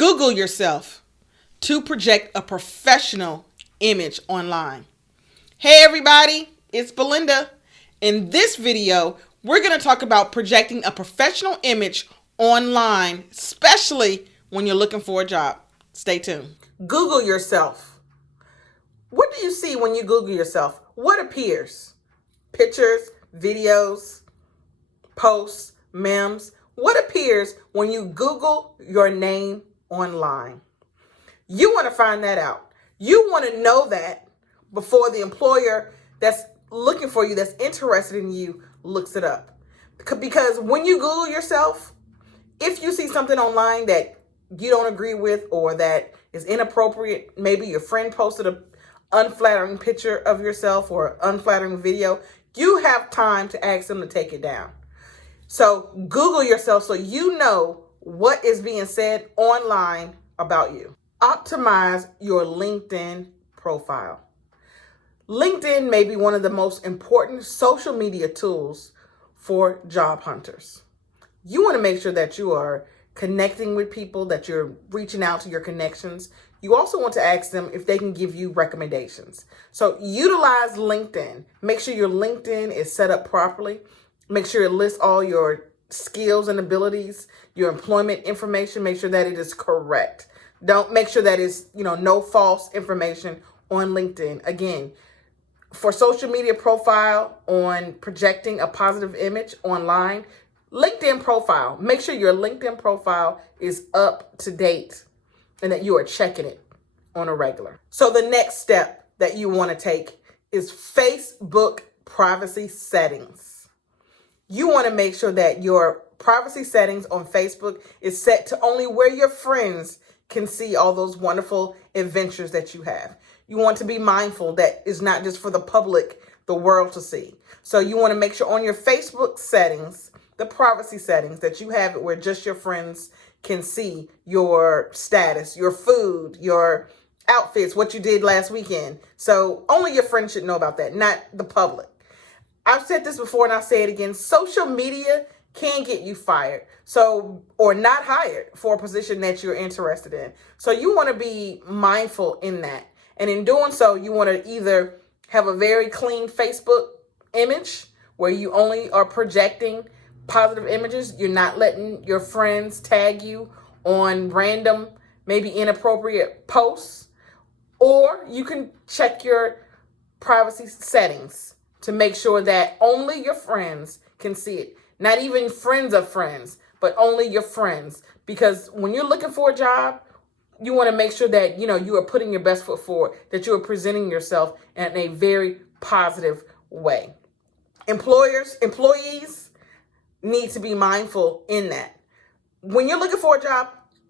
Google yourself to project a professional image online. Hey everybody, it's Belinda. In this video, we're going to talk about projecting a professional image online, especially when you're looking for a job. Stay tuned. Google yourself. What do you see when you Google yourself? What appears? Pictures, videos, posts, memes. What appears when you Google your name online? You want to find that out. You want to know that before the employer that's looking for you, that's interested in you, looks it up. Because when you Google yourself, if you see something online that you don't agree with or that is inappropriate, maybe your friend posted an unflattering picture of yourself or unflattering video, you have time to ask them to take it down. So Google yourself so you know what is being said online about you. Optimize your LinkedIn profile. LinkedIn may be one of the most important social media tools for job hunters. You want to make sure that you are connecting with people, that you're reaching out to your connections. You also want to ask them if they can give you recommendations. So utilize LinkedIn. Make sure your LinkedIn is set up properly. Make sure it lists all your skills and abilities, your employment information. Make sure that it is correct. Don't make sure that it's, no false information on LinkedIn. Again, for social media profile on projecting a positive image online, LinkedIn profile. Make sure your LinkedIn profile is up to date and that you are checking it on a regular. So the next step that you want to take is Facebook privacy settings. You want to make sure that your privacy settings on Facebook is set to only where your friends can see all those wonderful adventures that you have. You want to be mindful that it's not just for the public, the world to see. So you want to make sure on your Facebook settings, the privacy settings, that you have it where just your friends can see your status, your food, your outfits, what you did last weekend. So only your friends should know about that, not the public. I've said this before and I'll say it again. Social media can get you fired, or not hired for a position that you're interested in. So you want to be mindful in that. And in doing so, you want to either have a very clean Facebook image where you only are projecting positive images. You're not letting your friends tag you on random, maybe inappropriate posts. Or you can check your privacy settings to make sure that only your friends can see it. Not even friends of friends, but only your friends. Because when you're looking for a job, you want to make sure that, you are putting your best foot forward, that you are presenting yourself in a very positive way. Employees need to be mindful in that. When you're looking for a job,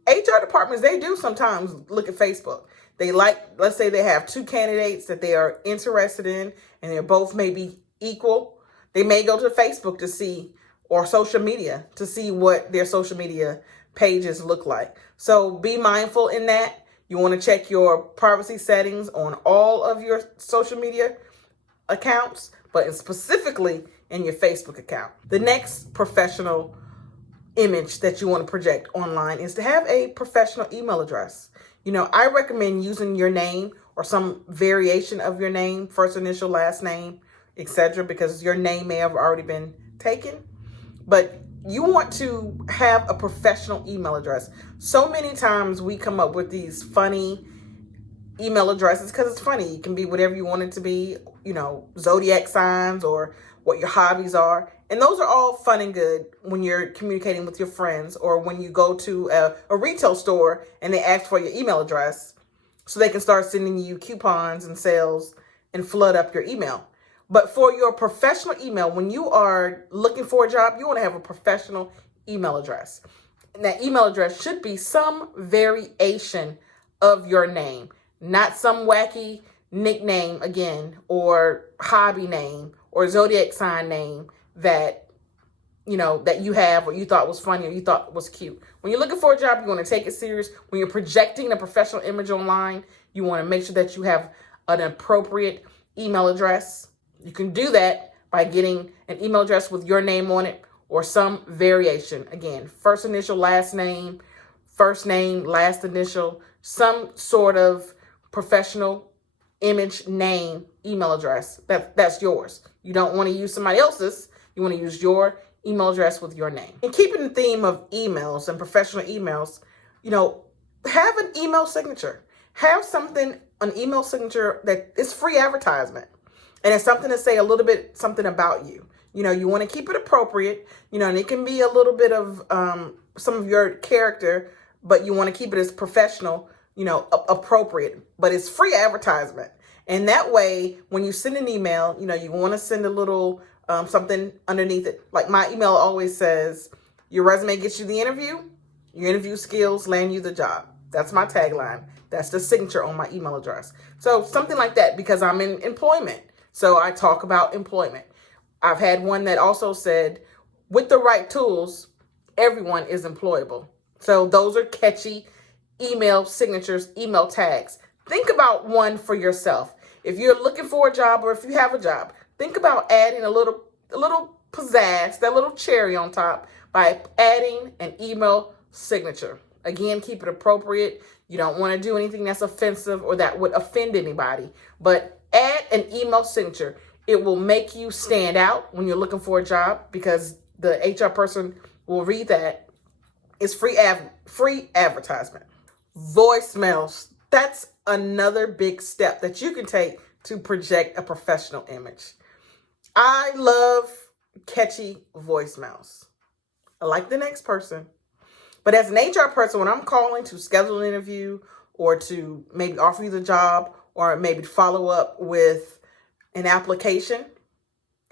HR departments, they do sometimes look at Facebook. Let's say they have two candidates that they are interested in, and they're both maybe equal. They may go to Facebook to see, or social media, to see what their social media pages look like. So be mindful in that. You want to check your privacy settings on all of your social media accounts, but specifically in your Facebook account. The next professional image that you want to project online is to have a professional email address. I recommend using your name or some variation of your name, first initial, last name, etc., because your name may have already been taken. But you want to have a professional email address. So many times we come up with these funny email addresses because it's funny. It can be whatever you want it to be, zodiac signs or what your hobbies are. And those are all fun and good when you're communicating with your friends or when you go to a retail store and they ask for your email address so they can start sending you coupons and sales and flood up your email. But for your professional email, when you are looking for a job, you want to have a professional email address. And that email address should be some variation of your name, not some wacky nickname again, or hobby name, or zodiac sign name that you have or you thought was funny or you thought was cute. When you're looking for a job, you want to take it serious. When you're projecting a professional image online, you want to make sure that you have an appropriate email address. You can do that by getting an email address with your name on it or some variation. Again, first initial, last name, first name, last initial, some sort of professional image, name, email address. That's yours. You don't want to use somebody else's. You want to use your email address with your name. And keeping the theme of emails and professional emails, have an email signature. Have an email signature that is free advertisement. And it's something to say a little bit something about you. You want to keep it appropriate, and it can be a little bit of some of your character, but you want to keep it as professional, appropriate, but it's free advertisement. And that way, when you send an email, you want to send a little something underneath it. Like my email always says, your resume gets you the interview, your interview skills land you the job. That's my tagline. That's the signature on my email address. So something like that, because I'm in employment. So I talk about employment. I've had one that also said, with the right tools, everyone is employable. So those are catchy email signatures, email tags. Think about one for yourself. If you're looking for a job or if you have a job, think about adding a little pizzazz, that little cherry on top by adding an email signature. Again, keep it appropriate. You don't want to do anything that's offensive or that would offend anybody, but add an email signature. It will make you stand out when you're looking for a job because the HR person will read that. It's free advertisement. Voicemails. That's another big step that you can take to project a professional image. I love catchy voicemails. I like the next person. But as an HR person, when I'm calling to schedule an interview or to maybe offer you the job or maybe follow up with an application,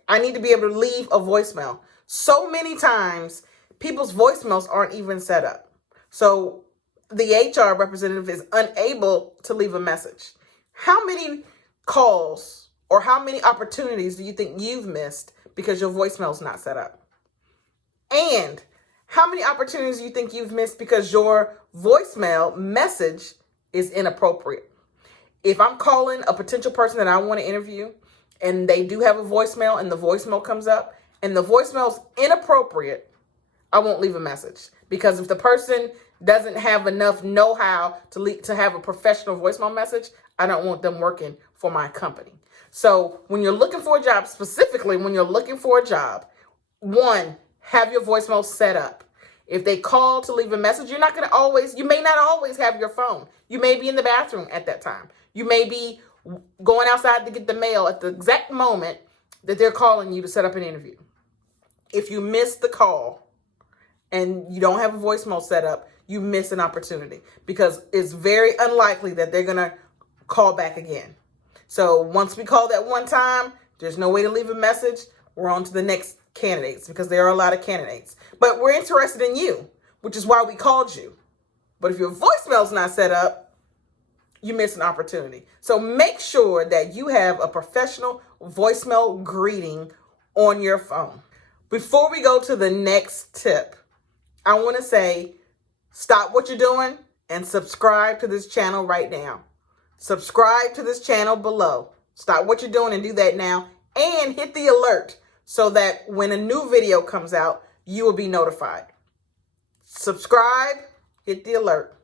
I need to be able to leave a voicemail. So many times, people's voicemails aren't even set up. So the HR representative is unable to leave a message. How many calls or how many opportunities do you think you've missed because your voicemail's not set up? And how many opportunities do you think you've missed because your voicemail message is inappropriate? If I'm calling a potential person that I want to interview and they do have a voicemail and the voicemail comes up and the voicemail's inappropriate, I won't leave a message. Because if the person doesn't have enough know-how to have a professional voicemail message, I don't want them working for my company. So when you're looking for a job, specifically when you're looking for a job, one, have your voicemail set up. If they call to leave a message, you may not always have your phone. You may be in the bathroom at that time. You may be going outside to get the mail at the exact moment that they're calling you to set up an interview. If you miss the call and you don't have a voicemail set up, you miss an opportunity because it's very unlikely that they're going to call back again. So once we call that one time, there's no way to leave a message. We're on to the next candidates because there are a lot of candidates. But we're interested in you, which is why we called you. But if your voicemail's not set up, you miss an opportunity. So make sure that you have a professional voicemail greeting on your phone. Before we go to the next tip, I want to say, stop what you're doing and subscribe to this channel right now. Subscribe to this channel below. Stop what you're doing and do that now. And hit the alert so that when a new video comes out, you will be notified. Subscribe, hit the alert.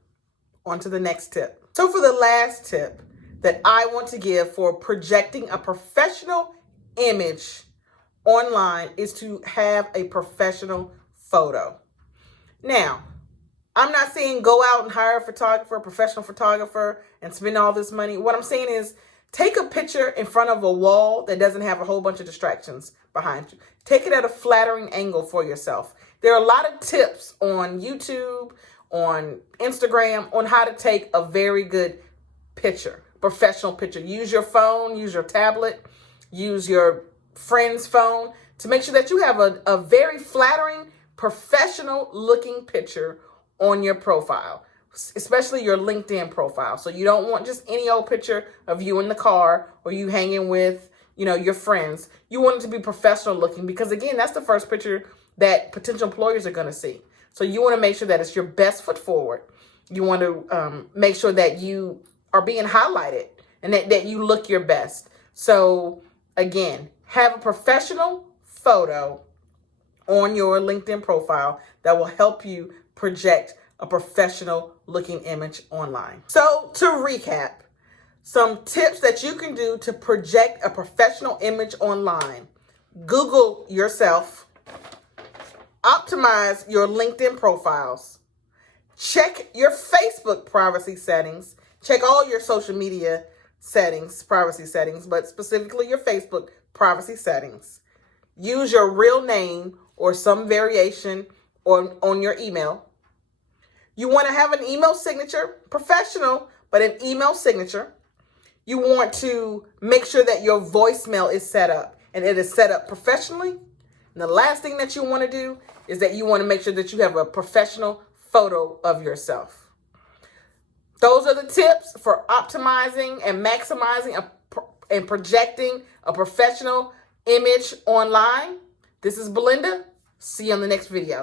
On to the next tip. So for the last tip that I want to give for projecting a professional image online is to have a professional photo. Now, I'm not saying go out and hire a professional photographer, and spend all this money. What I'm saying is take a picture in front of a wall that doesn't have a whole bunch of distractions behind you. Take it at a flattering angle for yourself. There are a lot of tips on YouTube, on Instagram, on how to take a very good picture, professional picture. Use your phone, use your tablet, use your friend's phone to make sure that you have a very flattering, professional looking picture on your profile, especially your LinkedIn profile. So you don't want just any old picture of you in the car or you hanging with, your friends. You want it to be professional looking because, again, that's the first picture that potential employers are going to see. So you want to make sure that it's your best foot forward. You want to make sure that you are being highlighted and that you look your best. So, again, have a professional photo on your LinkedIn profile that will help you project a professional looking image online. So to recap, some tips that you can do to project a professional image online. Google yourself. Optimize your LinkedIn profiles. Check your Facebook privacy settings. Check all your social media settings, privacy settings, but specifically your Facebook privacy settings. Use your real name or some variation on your email. You want to have an email signature, professional, but an email signature. You want to make sure that your voicemail is set up and it is set up professionally. And the last thing that you want to do is that you want to make sure that you have a professional photo of yourself. Those are the tips for optimizing and maximizing and projecting a professional image online. This is Belinda. See you on the next video.